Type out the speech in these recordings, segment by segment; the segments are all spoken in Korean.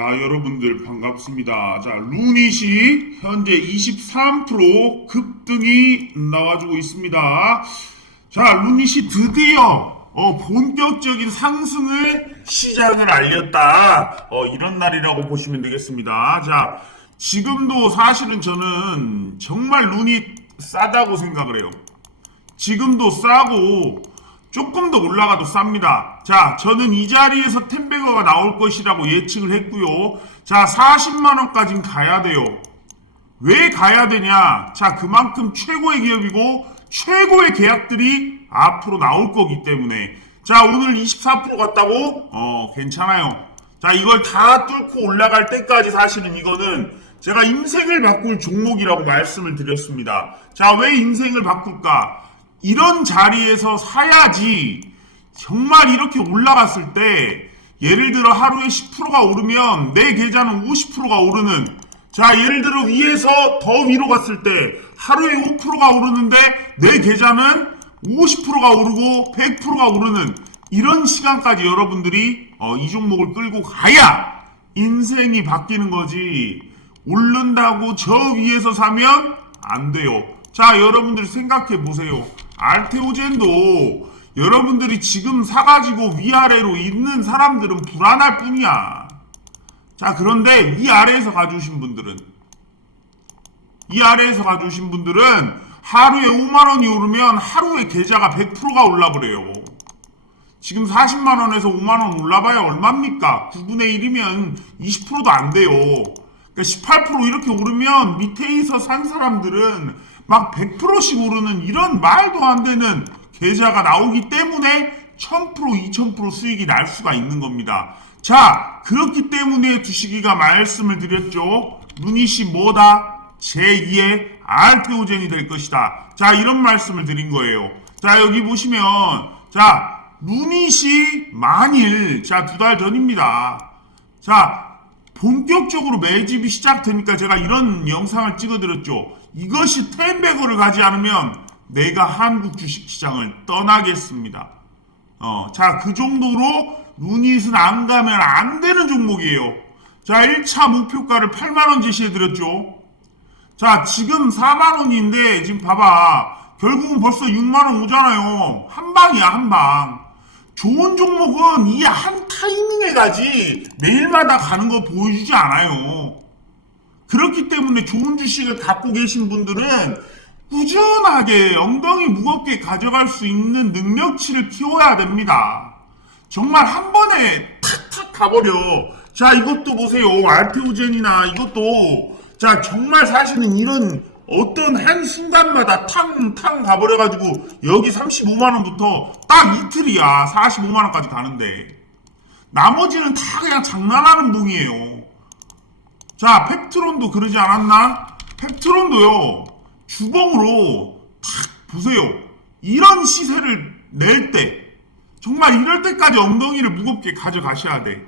자, 여러분들 반갑습니다. 자, 루닛이 현재 23% 급등이 나와주고 있습니다. 자, 루닛이 드디어 어, 본격적인 상승을 시장을 알렸다. 어, 이런 날이라고 보시면 되겠습니다. 자, 지금도 사실은 저는 정말 루닛 싸다고 생각을 해요. 지금도 싸고 조금 더 올라가도 쌉니다. 자, 저는 이 자리에서 텐베거가 나올 것이라고 예측을 했고요. 자, 40만 원까진 가야 돼요. 왜 가야 되냐? 자, 그만큼 최고의 기업이고 최고의 계약들이 앞으로 나올 거기 때문에 자, 오늘 24% 갔다고? 어, 괜찮아요. 자, 이걸 다 뚫고 올라갈 때까지 사실은 이거는 제가 인생을 바꿀 종목이라고 말씀을 드렸습니다. 자, 왜 인생을 바꿀까? 이런 자리에서 사야지 정말 이렇게 올라갔을 때 예를 들어 하루에 10%가 오르면 내 계좌는 50%가 오르는 자 예를 들어 위에서 더 위로 갔을 때 하루에 5%가 오르는데 내 계좌는 50%가 오르고 100%가 오르는 이런 시간까지 여러분들이 어, 이 종목을 끌고 가야 인생이 바뀌는 거지 오른다고 저 위에서 사면 안 돼요. 자, 여러분들 생각해 보세요. 알테오젠도 여러분들이 지금 사가지고 위아래로 있는 사람들은 불안할 뿐이야. 자, 그런데 위아래에서 가져오신 분들은 이 아래에서 가져오신 분들은 하루에 5만원이 오르면 하루에 계좌가 100%가 올라버려요. 지금 40만원에서 5만원 올라봐야 얼마입니까? 9분의 1이면 20%도 안 돼요. 그러니까 18% 이렇게 오르면 밑에서 산 사람들은 막 100%씩 오르는 이런 말도 안 되는 계좌가 나오기 때문에 1000% 2000% 수익이 날 수가 있는 겁니다. 자, 그렇기 때문에 주식이가 말씀을 드렸죠. 루닛이 뭐다? 제2의 알테오젠이 될 것이다. 자, 이런 말씀을 드린 거예요. 자, 여기 보시면, 자, 루닛이 만일, 자, 두 달 전입니다. 자, 본격적으로 매집이 시작되니까 제가 이런 영상을 찍어드렸죠. 이것이 텐베거를 가지 않으면 내가 한국 주식시장을 떠나겠습니다. 어, 자, 그 정도로 루닛은 안 가면 안 되는 종목이에요. 자, 1차 목표가를 8만원 제시해드렸죠. 자, 지금 4만원인데, 지금 봐봐. 결국은 벌써 6만원 오잖아요. 한 방이야, 한 방. 좋은 종목은 이 한 타이밍에 가지 매일마다 가는 거 보여주지 않아요. 그렇기 때문에 좋은 주식을 갖고 계신 분들은 꾸준하게 엉덩이 무겁게 가져갈 수 있는 능력치를 키워야 됩니다. 정말 한 번에 탁탁 가버려. 자, 이것도 보세요. 알테오젠이나 이것도 자, 정말 사실은 이런 어떤 한 순간마다 탕탕 가버려가지고 여기 35만원부터 딱 이틀이야 45만원까지 가는데 나머지는 다 그냥 장난하는 붕이에요 자 펩트론도 그러지 않았나? 펩트론도요 주봉으로 탁 보세요 이런 시세를 낼 때 정말 이럴 때까지 엉덩이를 무겁게 가져가셔야 돼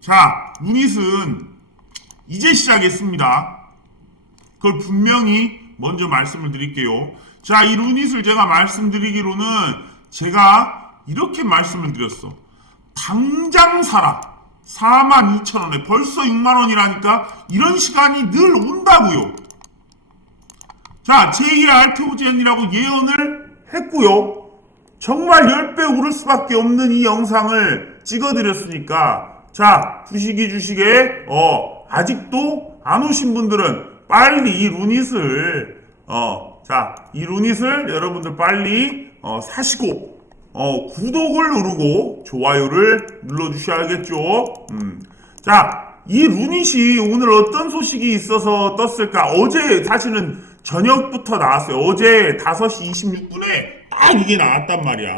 자 유닛은 이제 시작했습니다 그걸 분명히 먼저 말씀을 드릴게요. 자, 이 루닛을 제가 말씀드리기로는 제가 이렇게 말씀을 드렸어. 당장 사라. 42,000원에 벌써 6만 원이라니까 이런 시간이 늘 온다고요. 자, 제2의 알테오젠이라고 예언을 했고요. 정말 10배 오를 수밖에 없는 이 영상을 찍어드렸으니까 자, 주식이 주식에 어, 아직도 안 오신 분들은 빨리 이 루닛을 어, 자, 이 루닛을 여러분들 빨리 어, 사시고 어, 구독을 누르고 좋아요를 눌러 주셔야겠죠. 음. 자, 이 루닛이 오늘 어떤 소식이 있어서 떴을까? 어제 사실은 저녁부터 나왔어요. 어제 5시 26분에 딱 이게 나왔단 말이야.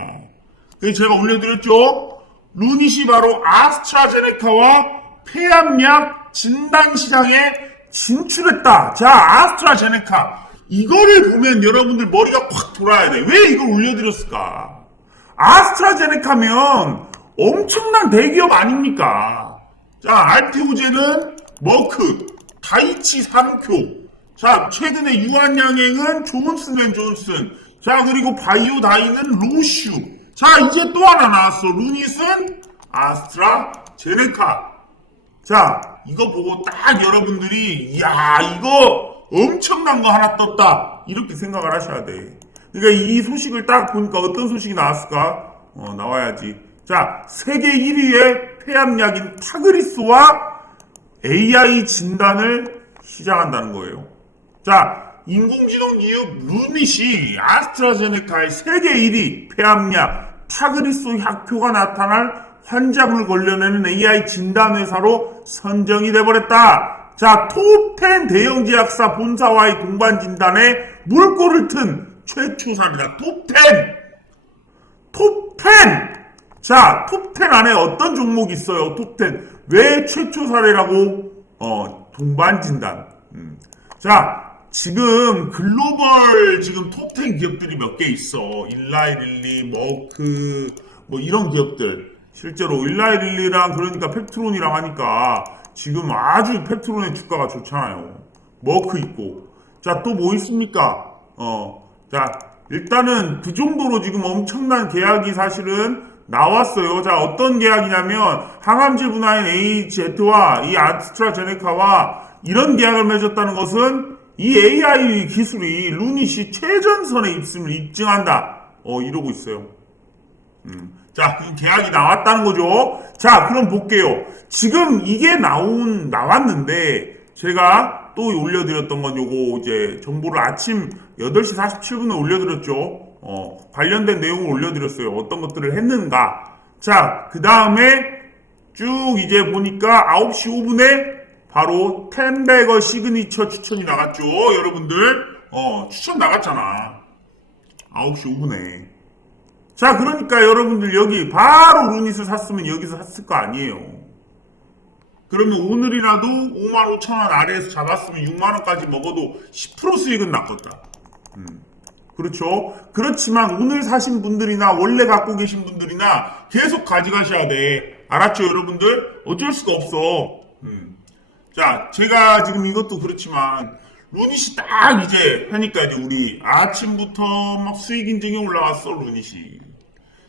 제가 올려드렸죠. 루닛이 바로 아스트라제네카와 폐암약 진단시장에 진출했다. 자, 아스트라제네카. 이거를 보면 여러분들 머리가 확 돌아야 돼. 왜 이걸 올려드렸을까? 아스트라제네카면 엄청난 대기업 아닙니까? 자, 알테오제는 머크, 다이치 산쿄. 자, 최근에 유한양행은 존슨 앤 존슨. 자, 그리고 바이오다이는 로슈. 자, 이제 또 하나 나왔어. 루닛은 아스트라제네카. 자, 이거 보고 딱 여러분들이 이야 이거 엄청난 거 하나 떴다 이렇게 생각을 하셔야 돼. 그러니까 이 소식을 딱 보니까 어떤 소식이 나왔을까? 어, 나와야지. 자, 세계 1위의 폐암약인 타그리스와 AI 진단을 시작한다는 거예요. 자, 인공지능 기업 루닛이 아스트라제네카의 세계 1위 폐암약 타그리스 약효가 나타날 환자분을 걸려내는 AI 진단 회사로 선정이 돼버렸다. 자, 톱10 대형 제약사 본사와의 동반 진단에 물꼬를 튼 최초사입니다. 톱10! 톱10! 자, 톱10 안에 어떤 종목이 있어요? 톱10. 왜 최초 사례라고? 어, 동반 진단. 음. 자, 지금 글로벌 지금 톱10 기업들이 몇 개 있어. 일라이릴리, 머크, 뭐 이런 기업들. 실제로 일라이릴리랑 그러니까 펩트론이랑 하니까 지금 아주 펩트론의 주가가 좋잖아요. 머크 있고. 자, 또 뭐 있습니까? 어, 자, 일단은 그 정도로 지금 엄청난 계약이 사실은 나왔어요. 자, 어떤 계약이냐면, 항암제 분야인 AZ와 이 아스트라제네카와 이런 계약을 맺었다는 것은 이 AI 기술이 루닛이 최전선에 있음을 입증한다. 어, 이러고 있어요. 음. 자, 그 계약이 나왔다는 거죠. 자, 그럼 볼게요. 지금 이게 나온, 나왔는데, 제가 또 올려드렸던 건 요거, 이제, 정보를 아침 8시 47분에 올려드렸죠. 어, 관련된 내용을 올려드렸어요. 어떤 것들을 했는가. 자, 그 다음에 쭉 이제 보니까 9시 5분에 바로 텐베거 시그니처 추천이 나갔죠. 여러분들. 어, 추천 나갔잖아. 9시 5분에. 자, 그러니까 여러분들 여기 바로 루닛을 샀으면 여기서 샀을 거 아니에요. 그러면 오늘이라도 5만 5천 원 아래에서 잡았으면 6만 원까지 먹어도 10% 수익은 났겠다. 음. 그렇죠. 그렇지만 오늘 사신 분들이나 원래 갖고 계신 분들이나 계속 가져가셔야 돼. 알았죠, 여러분들? 어쩔 수가 없어. 음. 자, 제가 지금 이것도 그렇지만 루닛이 딱 이제 하니까 이제 우리 아침부터 막 수익 인증이 올라왔어, 루닛이.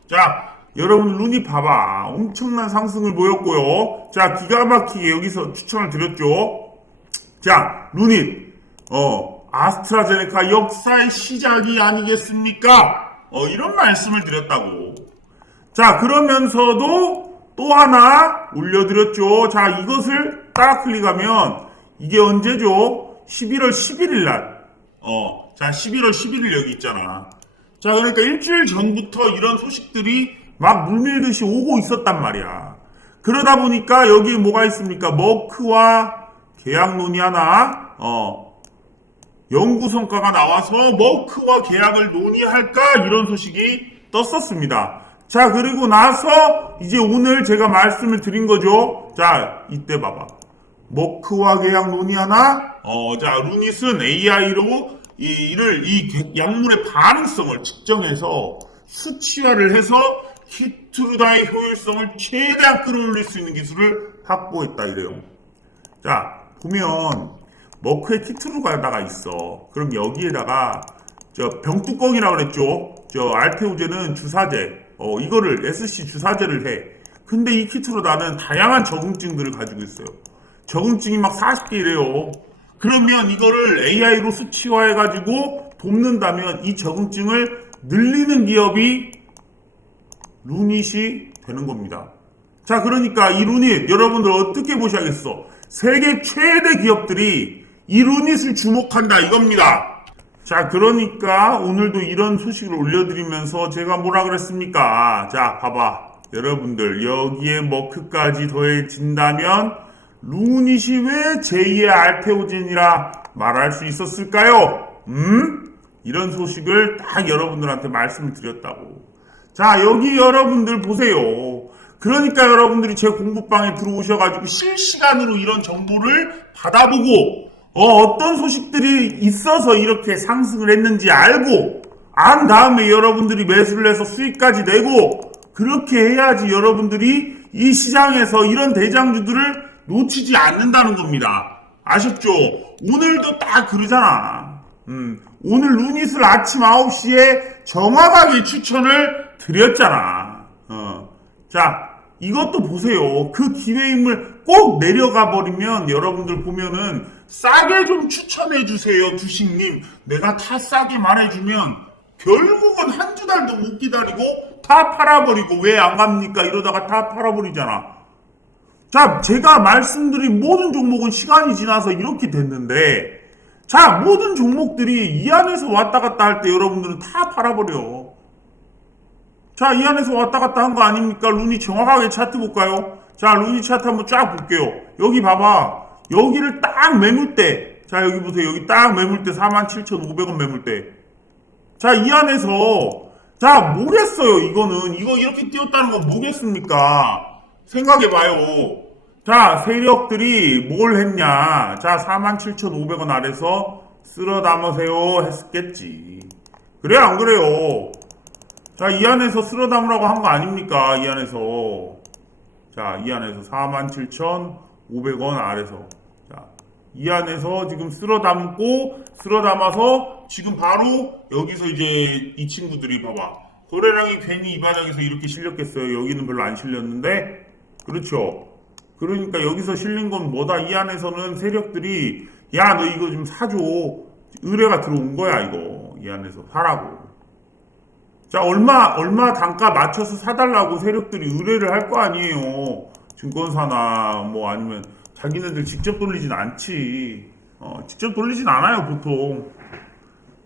자, 여러분 루닛 봐봐. 엄청난 상승을 보였고요. 자, 기가 막히게 여기서 추천을 드렸죠. 자, 루닛. 어, 아스트라제네카 역사의 시작이 아니겠습니까? 어, 이런 말씀을 드렸다고. 자, 그러면서도 또 하나 올려드렸죠. 자, 이것을 딱 클릭하면 이게 언제죠? 11월 11일 날. 어, 자, 11월 11일 여기 있잖아. 자, 그러니까 일주일 전부터 이런 소식들이 막 물밀듯이 오고 있었단 말이야. 그러다 보니까 여기 뭐가 있습니까? 머크와 계약 논의하나, 어, 연구 성과가 나와서 머크와 계약을 논의할까? 이런 소식이 떴었습니다. 자, 그리고 나서 이제 오늘 제가 말씀을 드린 거죠. 자, 이때 봐봐. 머크와 계약 논의하나? 어, 자, 루닛은 AI로 이, 이를, 이 개- 약물의 반응성을 측정해서 수치화를 해서 키트루다의 효율성을 최대한 끌어올릴 수 있는 기술을 확보했다 이래요. 자, 보면 머크에 키트루가다가 있어. 그럼 여기에다가 저 병뚜껑이라 그랬죠. 저 알테오제는 주사제. 어, 이거를 SC 주사제를 해. 근데 이 키트루다는 다양한 적응증들을 가지고 있어요. 적응증이 막 40개래요. 그러면 이거를 AI로 수치화해가지고 돕는다면 이 적응증을 늘리는 기업이 루닛이 되는 겁니다. 자, 그러니까 이 루닛 여러분들 어떻게 보셔야겠어? 세계 최대 기업들이 이 루닛을 주목한다 이겁니다. 자, 그러니까 오늘도 이런 소식을 올려드리면서 제가 뭐라 그랬습니까? 자, 봐봐. 여러분들 여기에 머크까지 더해진다면 루닛이 왜 제2의 알테오젠이라 말할 수 있었을까요? 음? 이런 소식을 딱 여러분들한테 말씀을 드렸다고. 자, 여기 여러분들 보세요. 그러니까 여러분들이 제 공부방에 들어오셔가지고 실시간으로 이런 정보를 받아보고, 어, 떤 소식들이 있어서 이렇게 상승을 했는지 알고, 안 다음에 여러분들이 매수를 해서 수익까지 내고, 그렇게 해야지 여러분들이 이 시장에서 이런 대장주들을 놓치지 않는다는 겁니다. 아셨죠? 오늘도 딱 그러잖아. 음, 오늘 루닛을 아침 9시에 정확하게 추천을 드렸잖아. 어. 자, 이것도 보세요. 그 기회임을 꼭 내려가 버리면 여러분들 보면은 싸게 좀 추천해 주세요, 주식님. 내가 다 싸게 말해주면 결국은 한두 달도 못 기다리고 다 팔아버리고 왜 안 갑니까? 이러다가 다 팔아버리잖아. 자, 제가 말씀드린 모든 종목은 시간이 지나서 이렇게 됐는데, 자, 모든 종목들이 이 안에서 왔다 갔다 할 때 여러분들은 다 팔아버려. 자, 이 안에서 왔다 갔다 한 거 아닙니까? 루니 정확하게 차트 볼까요? 자, 루니 차트 한번 쫙 볼게요. 여기 봐봐. 여기를 딱 매물 때. 자, 여기 보세요. 여기 딱 매물 때 47,500원 매물 때. 자, 이 안에서. 자, 뭐겠어요, 이거는. 이거 이렇게 뛰었다는 건 뭐겠습니까? 생각해봐요. 자, 세력들이 뭘 했냐. 자, 47,500원 아래서 쓸어 담으세요 했겠지. 그래, 안 그래요? 자, 이 안에서 쓸어 담으라고 한 거 아닙니까? 이 안에서. 자, 이 안에서 47,500원 아래서. 자, 이 안에서 지금 쓸어 담고, 쓸어 담아서 지금 바로 여기서 이제 이 친구들이 봐봐. 거래량이 괜히 이 바닥에서 이렇게 실렸겠어요. 여기는 별로 안 실렸는데. 그렇죠. 그러니까 여기서 실린 건 뭐다? 이 안에서는 세력들이 야, 너 이거 좀 사줘. 의뢰가 들어온 거야, 이거. 이 안에서 사라고. 자, 얼마, 얼마 단가 맞춰서 사달라고 세력들이 의뢰를 할 거 아니에요. 증권사나 뭐 아니면 자기네들 직접 돌리진 않지. 어, 직접 돌리진 않아요, 보통.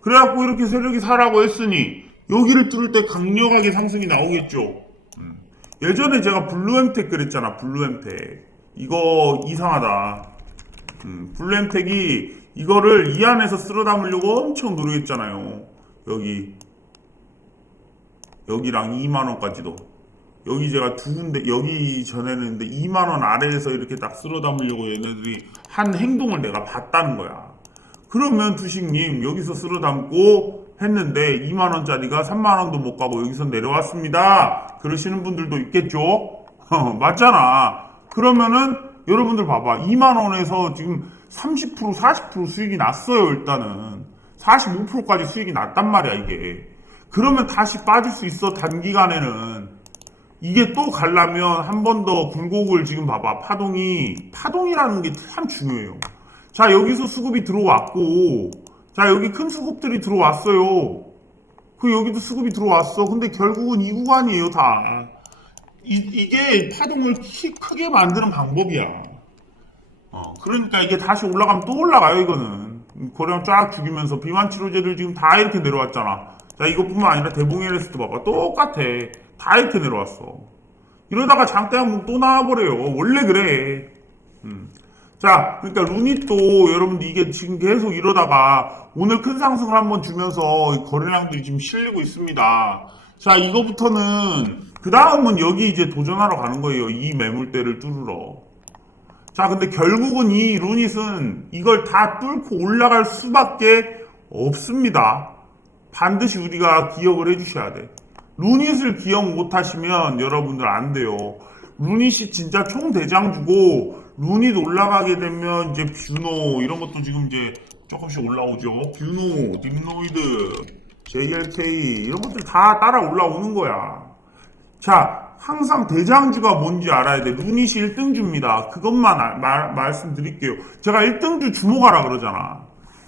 그래갖고 이렇게 세력이 사라고 했으니 여기를 뚫을 때 강력하게 상승이 나오겠죠. 음. 예전에 제가 블루엠텍 그랬잖아, 블루엠텍. 이거 이상하다. 음, 블루엠텍이 이거를 이 안에서 쓸어 담으려고 엄청 노력했잖아요. 여기. 여기랑 2만원까지도. 여기 제가 두 군데, 여기 전에는 근데 2만원 아래에서 이렇게 딱 쓸어 담으려고 얘네들이 한 행동을 내가 봤다는 거야. 그러면 두식님, 여기서 쓸어 담고 했는데 2만원짜리가 3만원도 못 가고 여기서 내려왔습니다. 그러시는 분들도 있겠죠? 어, 맞잖아. 그러면은 여러분들 봐봐. 2만원에서 지금 30% 40% 수익이 났어요, 일단은. 45%까지 수익이 났단 말이야, 이게. 그러면 다시 빠질 수 있어 단기간에는. 이게 또 가려면 한 번 더 굴곡을 지금 봐봐 파동이. 파동이라는 게 참 중요해요. 자 여기서 수급이 들어왔고 자 여기 큰 수급들이 들어왔어요. 그 여기도 수급이 들어왔어. 근데 결국은 이 구간이에요 다. 이, 이게 파동을 키, 크게 만드는 방법이야. 어, 그러니까 이게 다시 올라가면 또 올라가요 이거는. 고령 쫙 죽이면서. 비만 치료제들 지금 다 이렇게 내려왔잖아 자 이것뿐만 아니라 대봉에레스도 봐봐. 똑같아. 다 이렇게 내려왔어. 이러다가 장대 항목 또 나와버려요. 원래 그래. 음. 자 그러니까 루니 또 여러분들 이게 지금 계속 이러다가 오늘 큰 상승을 한번 주면서 거래량들이 지금 실리고 있습니다. 자 이거부터는 그 다음은 여기 이제 도전하러 가는 거예요. 이 매물대를 뚫으러. 자, 근데 결국은 이 루닛은 이걸 다 뚫고 올라갈 수밖에 없습니다. 반드시 우리가 기억을 해주셔야 돼. 루닛을 기억 못 하시면 여러분들 안 돼요. 루닛이 진짜 총 대장주고, 루닛 올라가게 되면 이제 뷰노, 이런 것도 지금 이제 조금씩 올라오죠. 뷰노, 딥노이드, JLK, 이런 것들 다 따라 올라오는 거야. 자, 항상 대장주가 뭔지 알아야 돼. 루닛이 1등주입니다. 그것만 아- 말, 말씀드릴게요. 제가 1등주 주목하라 그러잖아.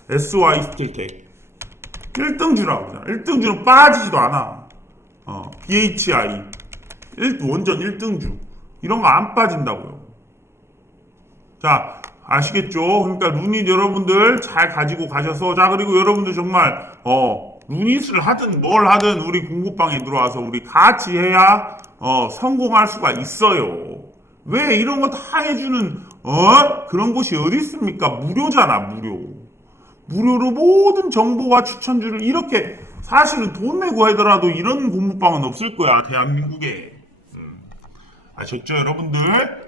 SY 스테이텍. 1등주라고 그러잖아. 1등주는 빠지지도 않아. 어, BHI. 1, 원전 1등주. 이런 거 안 빠진다고요. 자, 아시겠죠? 그러니까 루닛 여러분들 잘 가지고 가셔서 자 그리고 여러분들 정말 어 루닛을 하든 뭘 하든 우리 공부방에 들어와서 우리 같이 해야 어 성공할 수가 있어요. 왜 이런 거 다 해주는 어 그런 곳이 어디 있습니까? 무료잖아 무료. 무료로 모든 정보와 추천주를 이렇게 사실은 돈 내고 하더라도 이런 공부방은 없을 거야 대한민국에. 아셨죠 여러분들?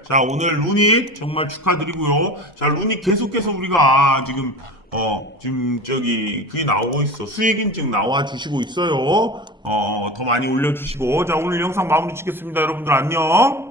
자 오늘 루닛 정말 축하드리고요. 자 루닛 계속해서 우리가 지금 어 지금 저기 그게 나오고 있어 수익 인증 나와 주시고 있어요. 어 더 많이 올려주시고 자 오늘 영상 마무리 짓겠습니다 여러분들 안녕.